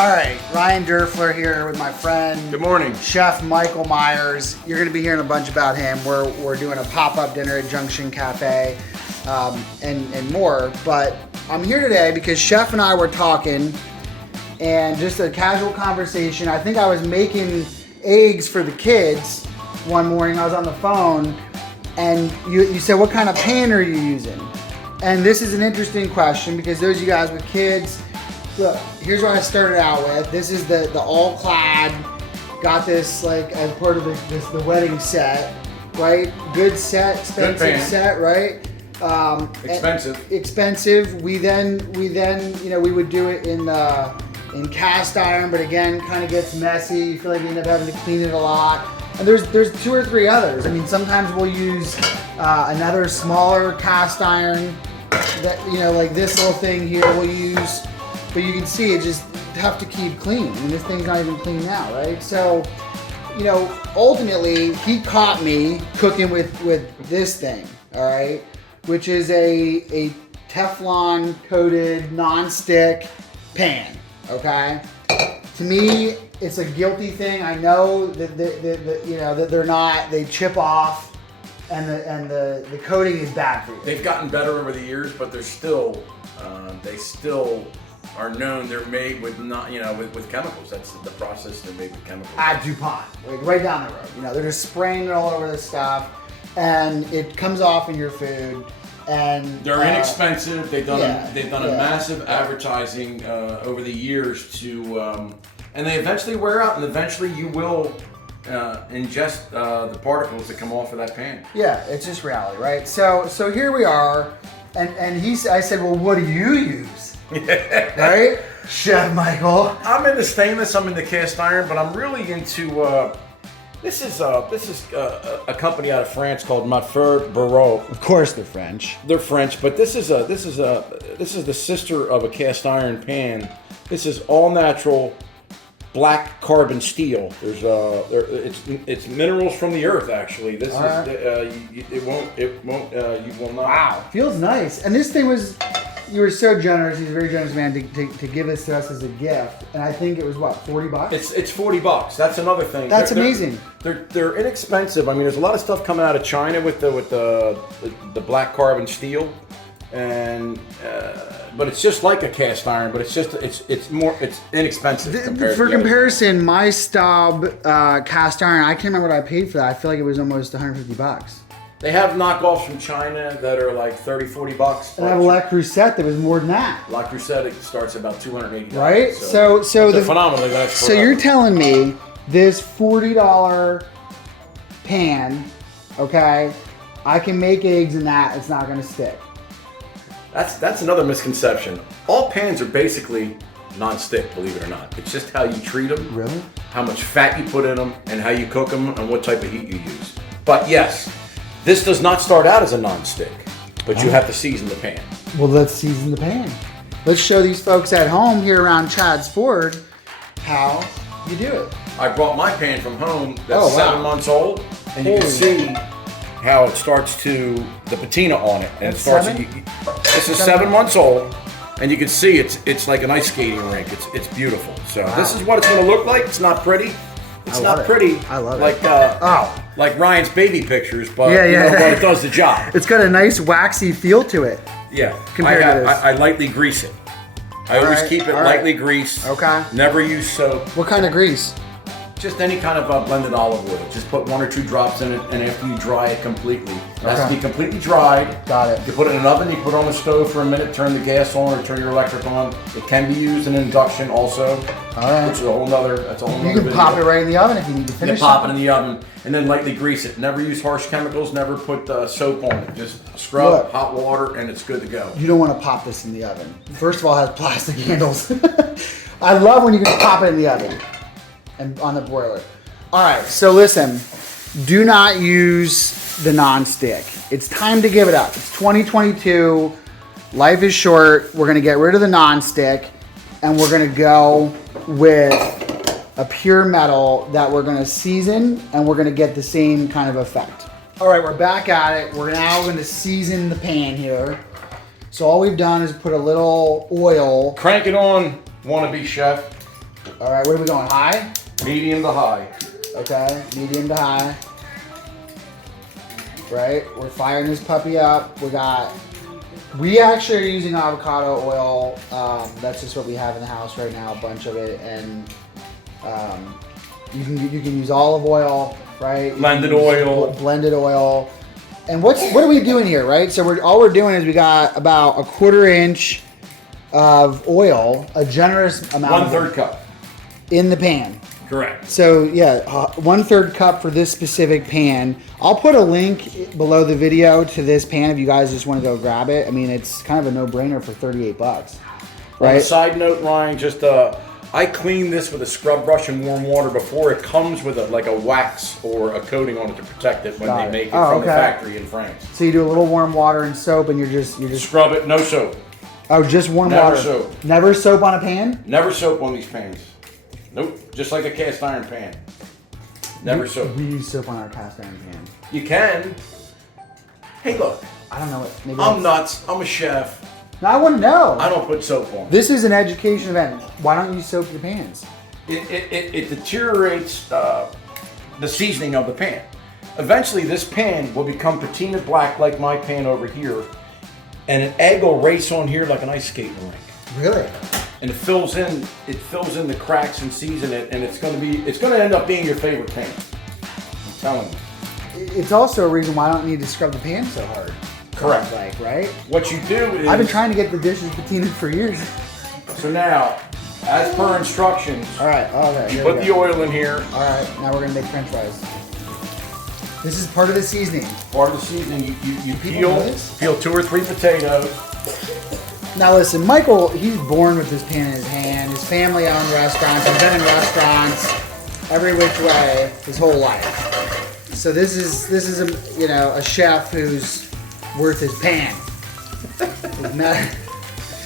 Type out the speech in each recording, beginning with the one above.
All right, Ryan Derfler here with my friend. Good morning. Chef Michael Meyers. You're going to be hearing a bunch about him. We're doing a pop-up dinner at Junction Cafe and more. But I'm here today because Chef and I were talking and just a casual conversation. I think I was making eggs for the kids one morning. I was on the phone and you said, what kind of pan are you using? And this is an interesting question because those of you guys with kids, look, here's what I started out with. This is the all clad. Got this like as part of the wedding set, right? Good set, expensive set, right? Expensive. We then we would do it in cast iron, but again, kind of gets messy. You feel like you end up having to clean it a lot. And there's two or three others. I mean, sometimes we'll use another smaller cast iron that like this little thing here we'll use. But you can see it's just tough to keep clean. I mean, this thing's not even clean now, right? So, ultimately, he caught me cooking with this thing, all right? Which is a Teflon coated non-stick pan, okay? To me, it's a guilty thing. I know that that they're not. They chip off, and the coating is bad for you. They've gotten better over the years, but they're still they still are known. They're made with with chemicals. That's the process. They're made with chemicals. At DuPont, like right down the road. They're just spraying it all over this stuff, and it comes off in your food. And they're inexpensive. They've done a massive advertising over the years to, and they eventually wear out, and eventually you will ingest the particles that come off of that pan. Yeah, it's just reality, right? So here we are, and I said, well, what do you use? Right, Chef Michael. I'm into stainless. I'm into cast iron, but I'm really into. This is a company out of France called Matfer Bourgeat. Of course, they're French. They're French, but this is the sister of a cast iron pan. This is all natural black carbon steel. There's it's minerals from the earth actually. This you will not. Wow, feels nice. And this thing was. You were so generous. He's a very generous man to give this to us as a gift, and I think it was what, $40? It's $40. That's another thing. That's amazing. They're inexpensive. I mean, there's a lot of stuff coming out of China with the black carbon steel, and but it's just like a cast iron, but it's inexpensive. For comparison, my Staub cast iron, I can't remember what I paid for that. I feel like it was almost $150. They have knockoffs from China that are like $30-$40. And I have a La Crusette that was more than that. La Crusette starts about $280. Right? So phenomenally that's so you're telling me this $40 pan, okay, I can make eggs in that, it's not gonna stick. That's another misconception. All pans are basically non-stick, believe it or not. It's just how you treat them, really, how much fat you put in them, and how you cook them, and what type of heat you use. But yes, this does not start out as a non-stick, but you have to season the pan. Well, let's season the pan. Let's show these folks at home here around Chad's Ford how you do it. I brought my pan from home that's 7 months old, and you can see how it starts the patina on it. And this is 7 months old, and you can see it's like an ice skating rink. It's beautiful. So This is what it's going to look like. It's not pretty. It's not pretty. I love it. Like Ryan's baby pictures, but but it does the job. It's got a nice waxy feel to it. Yeah. Compared to this. I lightly grease it. I always keep it lightly greased. Okay. Never use soap. What kind of grease? Just any kind of blended olive oil. Just put 1 or 2 drops in it, and after you dry it completely, it has to be completely dried. Got it. You put it in an oven. You put it on the stove for a minute. Turn the gas on or turn your electric on. It can be used in induction also. All right. Which is a whole nother. That's a whole nother. You can pop it right in the oven if you need to finish. You pop it in the oven and then lightly grease it. Never use harsh chemicals. Never put soap on it. Just scrub, hot water, and it's good to go. You don't want to pop this in the oven. First of all, it has plastic handles. I love when you can pop it in the oven and on the broiler. All right, so listen, do not use the non-stick. It's time to give it up. It's 2022. Life is short. We're gonna get rid of the non-stick and we're gonna go with a pure metal that we're gonna season and we're gonna get the same kind of effect. All right, we're back at it. We're now gonna season the pan here. So all we've done is put a little oil. Crank it on, wannabe chef. All right, what are we going, high? Medium to high. Okay, medium to high. Right, we're firing this puppy up. We actually are using avocado oil. That's just what we have in the house right now, a bunch of it, and you can use olive oil, right? Blended oil. Blended oil. And what are we doing here, right? So all we're doing is we got about a 1/4 inch of oil, a generous amount. 1/3 cup. In the pan. Correct. So yeah, 1/3 cup for this specific pan. I'll put a link below the video to this pan if you guys just want to go grab it. I mean, it's kind of a no-brainer for $38, right? On a side note, Ryan, just I clean this with a scrub brush and warm water before it comes with like a wax or a coating on it to protect it when they make it from the factory in France. So you do a little warm water and soap, and you're just scrub it. No soap. Oh, just warm water. Never soap. Never soap on a pan? Never soap on these pans. Nope. Just like a cast iron pan. Never soap. We use soap on our cast iron pan. You can. Hey, look. I don't know what. Maybe I'm nuts. I'm a chef. No, I want to know. I don't put soap on. This is an education event. Why don't you soap your pans? It deteriorates the seasoning of the pan. Eventually, this pan will become patina black like my pan over here, and an egg will race on here like an ice skating rink. Really? And it fills in the cracks and season it, and it's gonna end up being your favorite pan. I'm telling you. It's also a reason why I don't need to scrub the pan so hard. Correct. Like, right? What you do is I've been trying to get the dishes patinaed for years. So now, as per instructions, all right, okay. You put the oil in here. All right, now we're gonna make French fries. This is part of the seasoning. Part of the seasoning. You peel 2 or 3 potatoes. Now listen, Michael, he's born with this pan in his hand. His family owned restaurants. He's been in restaurants every which way his whole life. So this is a chef who's worth his pan.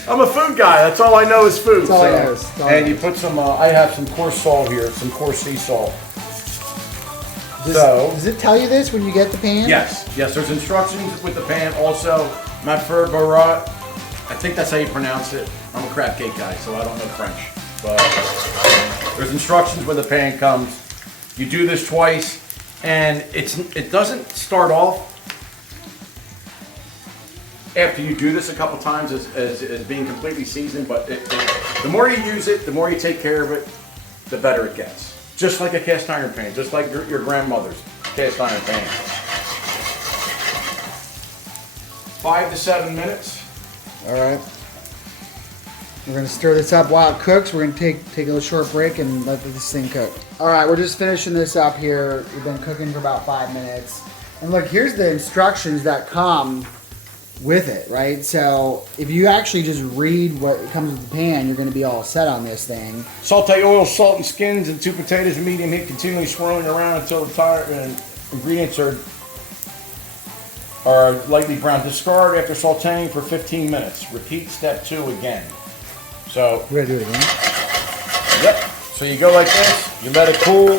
I'm a food guy. That's all I know is food. That's all I know. And you put some. I have some coarse salt here. Some coarse sea salt. Does it tell you this when you get the pan? Yes. There's instructions with the pan. Also, Matfer, Bourgeat. I think that's how you pronounce it. I'm a crab cake guy, so I don't know French. But there's instructions when the pan comes. You do this twice, and it doesn't start off after you do this a couple times as being completely seasoned, but the more you use it, the more you take care of it, the better it gets. Just like a cast iron pan, just like your grandmother's cast iron pan. 5 to 7 minutes. All right. We're going to stir this up while it cooks. We're going to take a short break and let this thing cook. All right, we're just finishing this up here. We've been cooking for about 5 minutes. And look, here's the instructions that come with it, right? So if you actually just read what comes with the pan, you're going to be all set on this thing. Saute oil, salt, and skins, and 2 potatoes in medium heat, continually swirling around until the ingredients are lightly brown. Discard after sauteing for 15 minutes. Repeat step 2 again. So we're gonna do it again. Yep. So you go like this. You let it cool.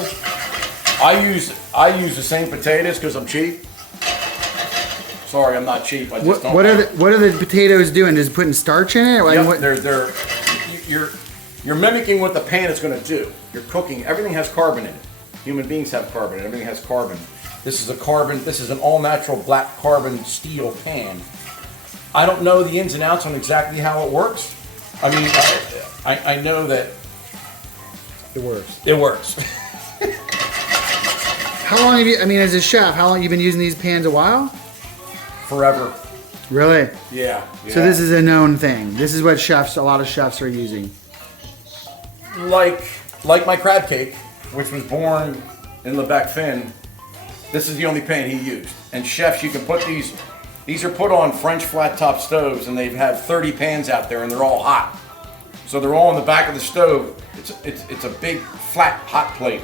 I use the same potatoes because I'm cheap. Sorry, I'm not cheap. I just don't. What are the potatoes doing? Is it putting starch in it? Yep, you're mimicking what the pan is going to do. You're cooking. Everything has carbon in it. Human beings have carbon. Everything has carbon. This is an all-natural black carbon steel pan. I don't know the ins and outs on exactly how it works. I mean, I know that it works. It works. How long have you? I mean, as a chef, how long have you been using these pans? A while. Forever. Really? Yeah. So this is a known thing. This is what a lot of chefs are using. Like my crab cake, which was born in Lebec Fin. This is the only pan he used. And chefs, you can put these are put on French flat top stoves, and they have 30 pans out there, and they're all hot. So they're all on the back of the stove. It's a big flat hot plate,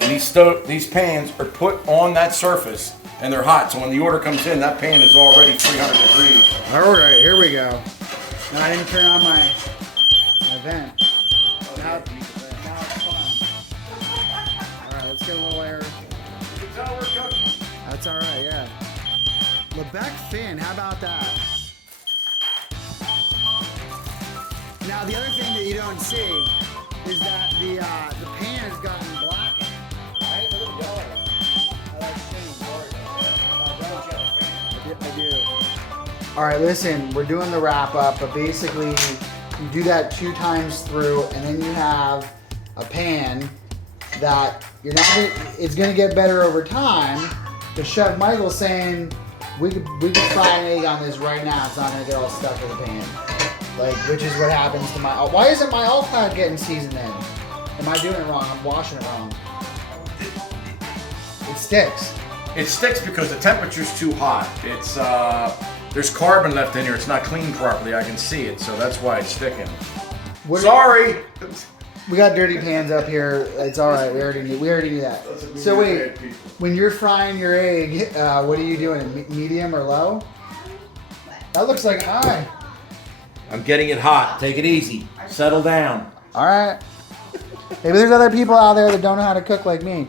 and these pans are put on that surface, and they're hot. So when the order comes in, that pan is already 300 degrees. All right, here we go. Now I didn't turn on my vent. Now it's fun. All right, let's get a little air. You can tell we're cooking. That's all right, yeah. Lebec Fin, how about that? Now the other thing that you don't see is that the pan has gotten blackened. Right? Look at the color. I like change. I do. All right, listen, we're doing the wrap up, but basically you do that 2 times through, and then you have a pan that it's gonna get better over time. But Chef Michael's saying we could fry an egg on this right now. It's not gonna get all stuck in the pan. Which is what happens to my. Why isn't my all cloud getting seasoned in? Am I doing it wrong? I'm washing it wrong. It sticks. It sticks because the temperature's too hot. It's there's carbon left in here. It's not cleaned properly. I can see it, so that's why it's sticking. Sorry. We got dirty pans up here. It's all right. We already knew that. So wait, when you're frying your egg, what are you doing? Medium or low? That looks like high. I'm getting it hot. Take it easy. Settle down. All right. Maybe there's other people out there that don't know how to cook like me.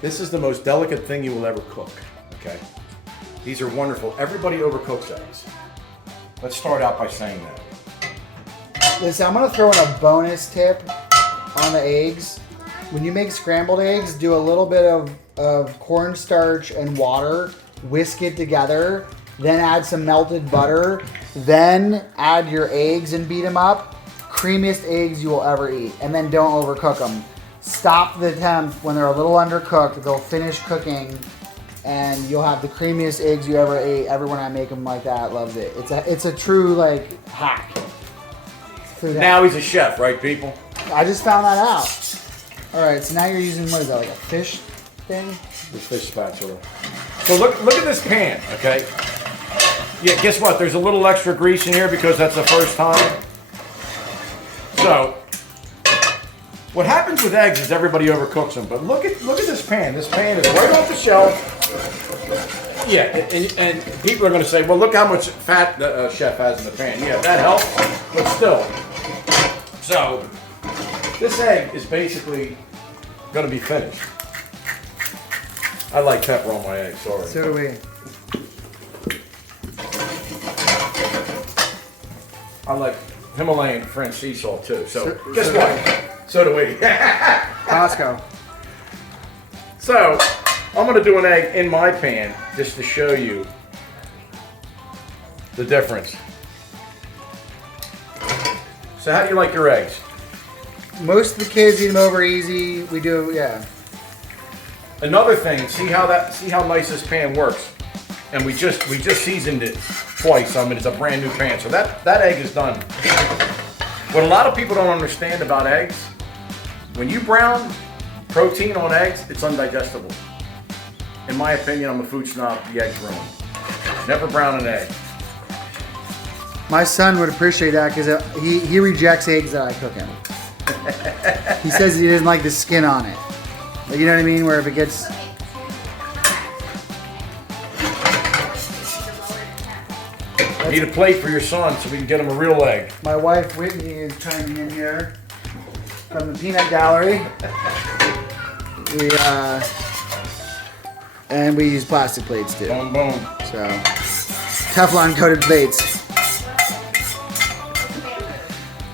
This is the most delicate thing you will ever cook. Okay. These are wonderful. Everybody overcooks eggs. Let's start out by saying that. Listen, I'm gonna throw in a bonus tip on the eggs. When you make scrambled eggs, do a little bit of cornstarch and water, whisk it together, then add some melted butter, then add your eggs and beat them up. Creamiest eggs you will ever eat, and then don't overcook them. Stop the temp when they're a little undercooked. They'll finish cooking, and you'll have the creamiest eggs you ever ate. Everyone I make them like that loves it. It's a true hack. Now he's a chef, right, people? I just found that out. All right, so now you're using, what is that, like a fish thing? The fish spatula. So look at this pan, okay? Yeah, guess what? There's a little extra grease in here because that's the first time. So, what happens with eggs is everybody overcooks them. But look at this pan. This pan is right off the shelf. Yeah, and people are going to say, well, look how much fat the chef has in the pan. Yeah, that helps, but still. So, this egg is basically going to be finished. I like pepper on my eggs, sorry. So do we. I like Himalayan French sea salt too. So guess what? So do we. Costco. So, I'm going to do an egg in my pan just to show you the difference. So how do you like your eggs? Most of the kids eat them over easy. We do, yeah. Another thing, see how nice this pan works. And we just seasoned it twice. I mean, it's a brand new pan. So that egg is done. What a lot of people don't understand about eggs, when you brown protein on eggs, it's undigestible. In my opinion, I'm a food snob. The egg's ruined. Never brown an egg. My son would appreciate that because he rejects eggs that I cook him. He says he doesn't like the skin on it. Like, you know what I mean? Where if it gets... Need a plate for your son so we can get him a real egg. My wife Whitney is chiming in here from the Peanut Gallery. And we use plastic plates too. Boom, boom. So, Teflon coated plates.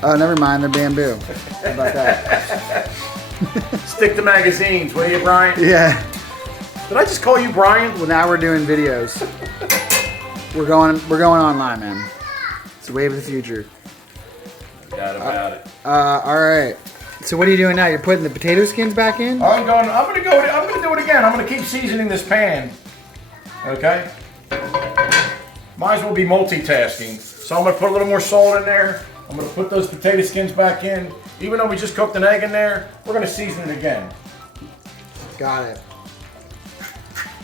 Oh, never mind, they're bamboo. How about that? Stick to magazines, will you, Brian? Yeah. Did I just call you Brian? Well, now we're doing videos. We're going online, man. It's the wave of the future. Doubt about it. All right. So what are you doing now? You're putting the potato skins back in? I'm gonna do it again. I'm gonna keep seasoning this pan. Okay? Might as well be multitasking. So I'm gonna put a little more salt in there. I'm gonna put those potato skins back in. Even though we just cooked an egg in there, we're gonna season it again. Got it.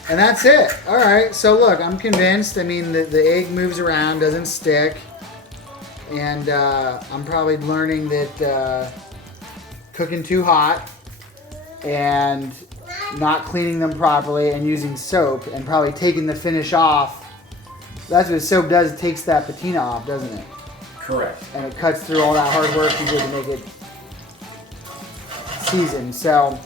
And that's it. All right. So look, I'm convinced. I mean, the egg moves around, doesn't stick. And I'm probably learning that cooking too hot and not cleaning them properly and using soap and probably taking the finish off. That's what soap does. It takes that patina off, doesn't it? Correct. And it cuts through all that hard work you did to make it seasoned. So,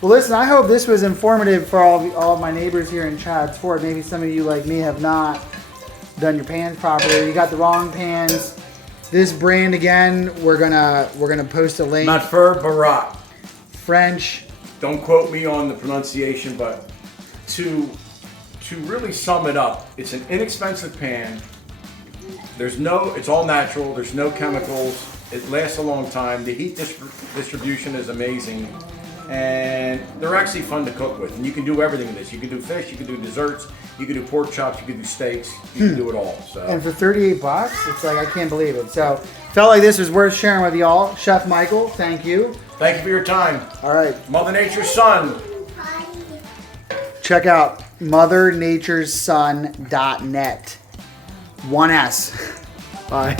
well, listen, I hope this was informative for all of my neighbors here in Chad's Ford. Maybe some of you, like me, have not done your pans properly. You got the wrong pans. This brand again, we're gonna post a link. Matfer Bourgeat. French. Don't quote me on the pronunciation, but to really sum it up, it's an inexpensive pan. It's all natural. There's no chemicals. It lasts a long time. The heat distribution is amazing, and they're actually fun to cook with. And you can do everything with this. You can do fish. You can do desserts. You can do pork chops. You can do steaks. You can do it all. So. And for $38, it's like I can't believe it. So felt like this was worth sharing with y'all. Chef Michael, thank you. Thank you for your time. All right. Mother Nature's Son. Check out mothernatureson.net. 1S. Bye.